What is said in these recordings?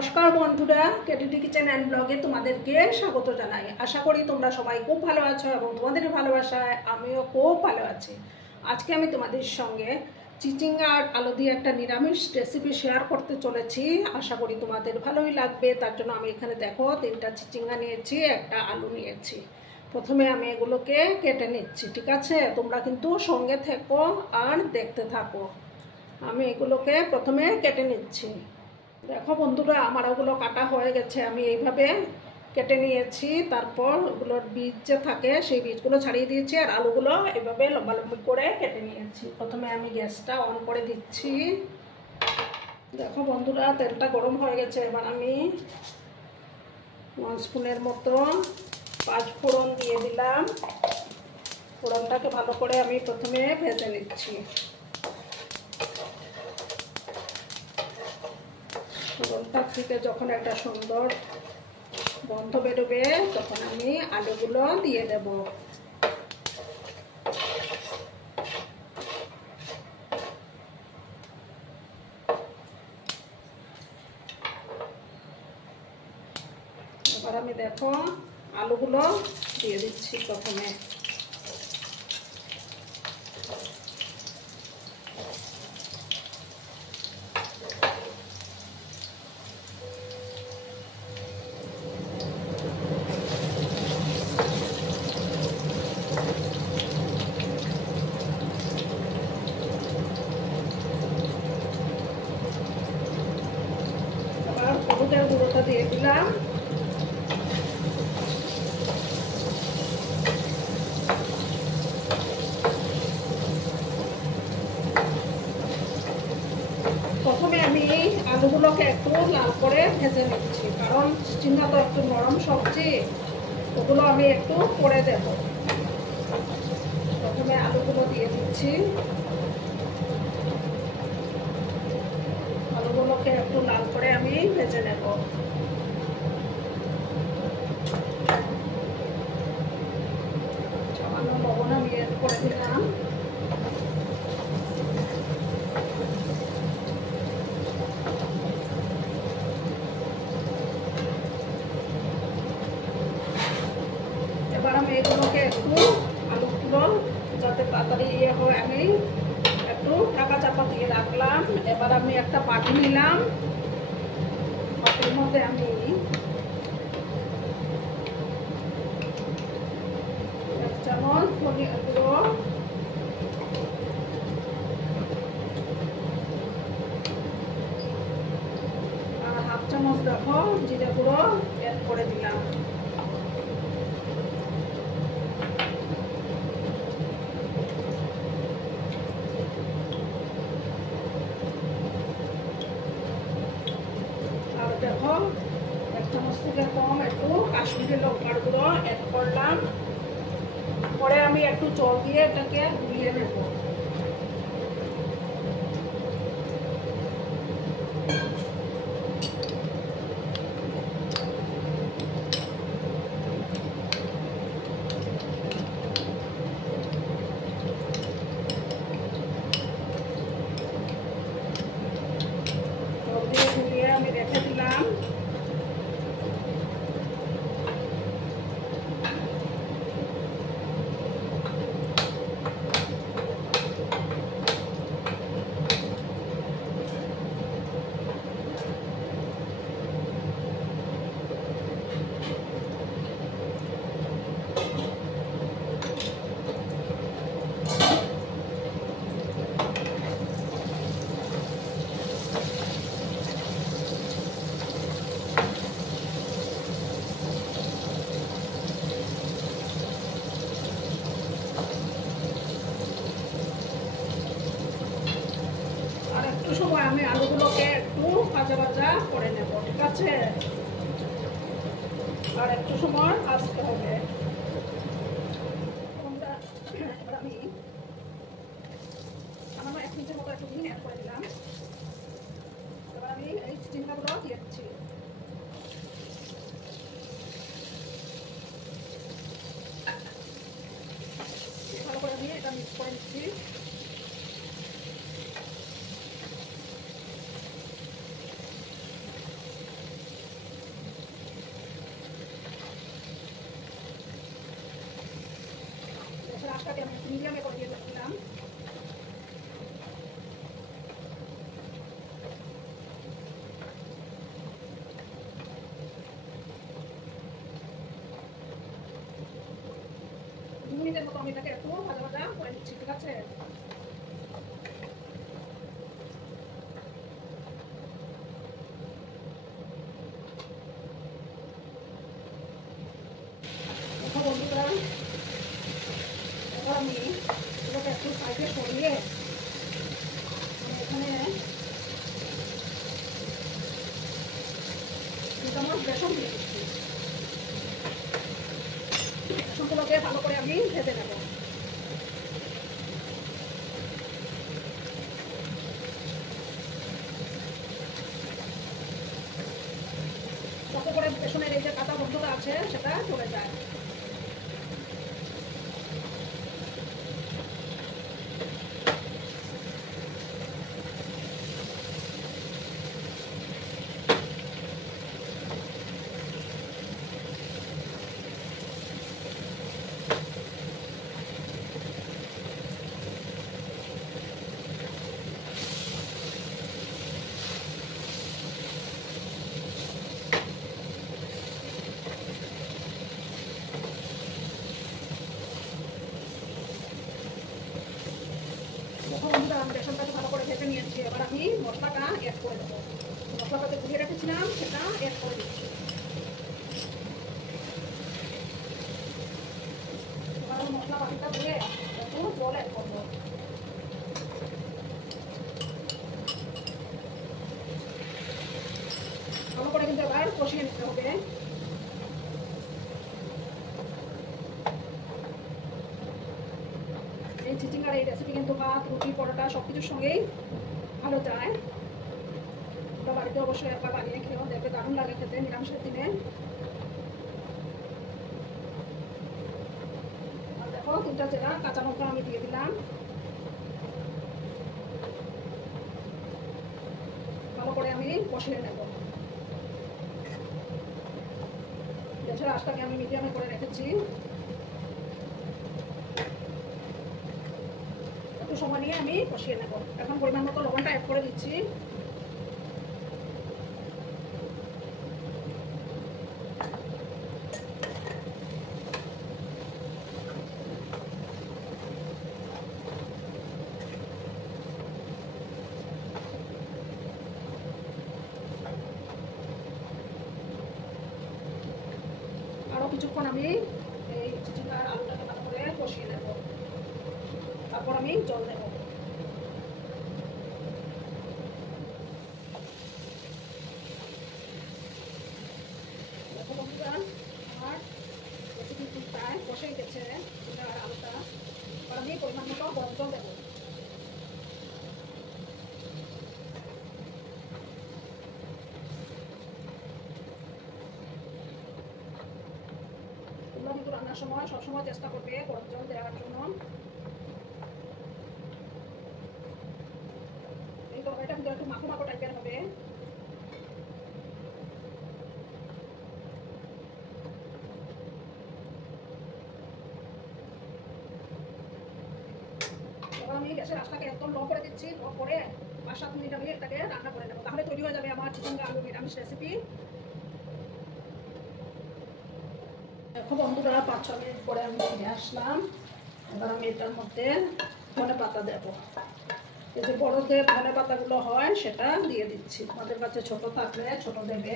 নমস্কার বন্ধুরা, কেটিডি kitchen and ব্লগে তোমাদেরকে স্বাগত জানাই। আশা করি তোমরা সবাই খুব ভালো আছো এবং তোমাদের ভালোবাসায় আমিও খুব ভালো আছি। আজকে আমি তোমাদের সঙ্গে চিচিঙ্গা আর আলু দিয়ে একটা নিরামিষ রেসিপি শেয়ার করতে চলেছি। আশা করি তোমাদের ভালোই লাগবে। তার জন্য আমি এখানে দেখো 3টা চিচিঙ্গা নিয়েছি, একটা আলু নিয়েছি। প্রথমে আমি এগুলোকে কেটে নিচ্ছি, ঠিক আছে? তোমরা কিন্তু সঙ্গে থেকো আর দেখতে থাকো। আমি এগুলোকে প্রথমে কেটে নিচ্ছি। দেখো বন্ধুরা, আমার ওগুলো কাটা হয়ে গেছে। আমি এইভাবে কেটে নিয়েছি, তারপর ওগুলোর বীজ যে থাকে সেই বীজগুলো ছাড়িয়ে দিয়েছি, আর আলুগুলো এভাবে লম্বা লম্বি করে কেটে নিয়েছি। প্রথমে আমি গ্যাসটা অন করে দিচ্ছি। দেখো বন্ধুরা, তেলটা গরম হয়ে গেছে। এবার আমি 1 স্পুনের মতো 5 ফোড়ন দিয়ে দিলাম। ফোড়নটাকে ভালো করে আমি প্রথমে ভেজে নিচ্ছি। ফোড়নটা থেকে যখন একটা সুন্দর গন্ধ বেরোবে তখন আমি আলুগুলো দিয়ে দেব। এবার আমি দেখো আলুগুলো দিয়ে দিচ্ছি প্রথমে। হলুদের গুঁড়োটা দিয়ে দিলাম। প্রথমে আমি আলুগুলোকে একটু লাল করে ভেজে নিচ্ছি, কারণ চিচিঙ্গা তো একটু নরম সবজি, ওগুলো আমি একটু করে দেব। প্রথমে আলুগুলো দিয়ে দিচ্ছি। আলুগুলোকে একটু লাল করে আমি ভেজে নেব। সামান্য লবণ আমি এড করে দিলাম। এবার আমি এগুলোকে একটু আলুগুলো যাতে তাড়াতাড়ি হয় আমি একটু ঢাকা চাপা দিয়ে রাখলাম। এবার আমি একটা বাটি নিলাম, বাটির মধ্যে আমি 1 চামচ ধনিয়া গুঁড়ো, আর 1/2 চামচ দেখো জিরে গুঁড়ো এড করে দিলাম। আর দেখো 1 চামচ থেকে কম একটু কাশ্মীরি লঙ্কার গুঁড়ো এড করলাম। পরে আমি একটু জল দিয়ে এটাকে গুলিয়ে নেব। জল দিয়ে গুলিয়ে আমি রেখে দিলাম। একটু সময় আমি আলুগুলোকে একটু ভাজা ভাজা করে নেব, ঠিক আছে? আর একটু সময় ভাজতে হবে। এবার আমি সামান্য 1 মিনিটের মতো একটু ঘি অ্যাড করে দিলাম। এবার আমি এই চিচিঙ্গাগুলো দিয়ে দিচ্ছি। ভালো করে আমি এটা মিক্স করে দিচ্ছি। মিনিটের মতো আমি এটাকে একটু ভাজা ভাজা করে নিচ্ছি, ঠিক আছে? দেখো বন্ধুরা, এবার আমি এটাকে একটু সাইডে সরিয়ে এখানে বেসন দিয়ে দিচ্ছি। বেসনগুলোকে ভালো করে আমি ভেজে নেব। যাতে করে বেসনের এই যে কাঁচা গন্ধটা আছে সেটা চলে যায়। আমি বেসনটাকে ভালো করে ভেজে নিয়েছি। এবার আমি মশলাটা অ্যাড করে দেবো। মশলাটাতে গুলিয়ে রেখেছিলাম সেটা অ্যাড করে দিচ্ছি। এবার মশলা বাটিটা ধুয়ে একটু জল অ্যাড করবো। ভালো করে কিন্তু এবার কষিয়ে নিতে হবে। এই চিচিঙ্গার এই রেসিপি কিন্তু ভাত, রুটি, পরোটা সবকিছুর সঙ্গেই ভালো যায়। ওটা বাড়িতে অবশ্যই একবার বানিয়ে খেয়েও দেখবে, দারুণ লাগে খেতে নিরামিষের দিনে। আর দেখো 3টা চেরা কাঁচা লঙ্কা আমি দিয়ে দিলাম। ভালো করে আমি কষিয়ে নেব। গ্যাসের আঁচটাকে আমি মিডিয়ামে করে রেখেছি। একটু সময় নিয়ে আমি কষিয়ে নেব। এখন পরিমাণ মতো লবণটা অ্যাড করে দিচ্ছি। আরও কিছুক্ষণ আমি এই চিচিঙ্গার আলুটাকে ভালো করে কষিয়ে নেব। তারপর আমি জল দেব। দেখো বন্ধুরা, আমার রেসিপি প্রায় কষে গেছে চিচিঙ্গার আলুটা। এবার আমি পরিমাণ মতো গরম জল দেবো। তোমরা কিন্তু রান্নার সময় সবসময় চেষ্টা করবে গরম জল দেওয়ার জন্য। এই তরকারিটা কিন্তু একটু মাখো মাখো টাইপের হবে। এবার আমি গ্যাসের আঁচটাকে একদম লো করে দিচ্ছি। লো করে 5-7 মিনিট আমি এটাকে রান্না করে নেবো। তাহলে তৈরি হয়ে যাবে আমার চিচিঙ্গা আলু নিরামিষ রেসিপি। দেখো বন্ধুরা, 5-6 মিনিট পরে আমি ফিরে আসলাম। এবার আমি এটার মধ্যে ধনে পাতা দেবো। এই যে বড় যে ধনে পাতাগুলো হয় সেটা দিয়ে দিচ্ছি। আমাদের কাছে ছোট থাকলে ছোট দেবে।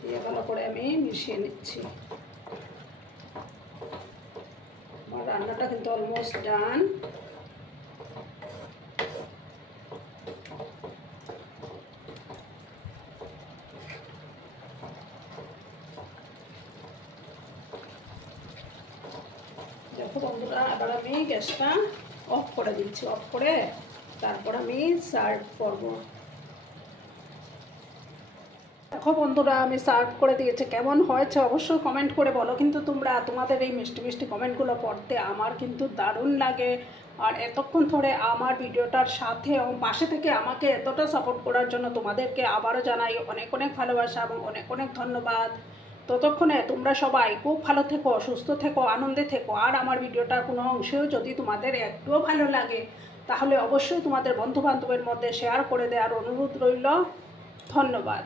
দিয়ে ভালো করে আমি মিশিয়ে নিচ্ছি। আমার রান্নাটা কিন্তু অলমোস্ট ডান। দেখো বন্ধুরা, এবার আমি গ্যাসটা অফ করে দিচ্ছি। অফ করে তারপর আমি সার্ভ করব। দেখো বন্ধুরা, আমি সার্ভ করে দিয়েছি। কেমন হয়েছে অবশ্যই কমেন্ট করে বলো। কিন্তু তোমাদের এই মিষ্টি মিষ্টি কমেন্টগুলো পড়তে আমার কিন্তু দারুণ লাগে। আর এতক্ষণ ধরে আমার ভিডিওটার সাথে এবং পাশে থেকে আমাকে এতটা সাপোর্ট করার জন্য তোমাদেরকে আবারও জানাই অনেক অনেক ভালোবাসা এবং অনেক অনেক ধন্যবাদ। ততক্ষণে তোমরা সবাই খুব ভালো থেকো, সুস্থ থেকো, আনন্দে থেকো। আর আমার ভিডিওটার কোনো অংশেও যদি তোমাদের একটুও ভালো লাগে তাহলে অবশ্যই তোমাদের বন্ধু বান্ধবের মধ্যে শেয়ার করে দেওয়ার অনুরোধ রইল। ধন্যবাদ।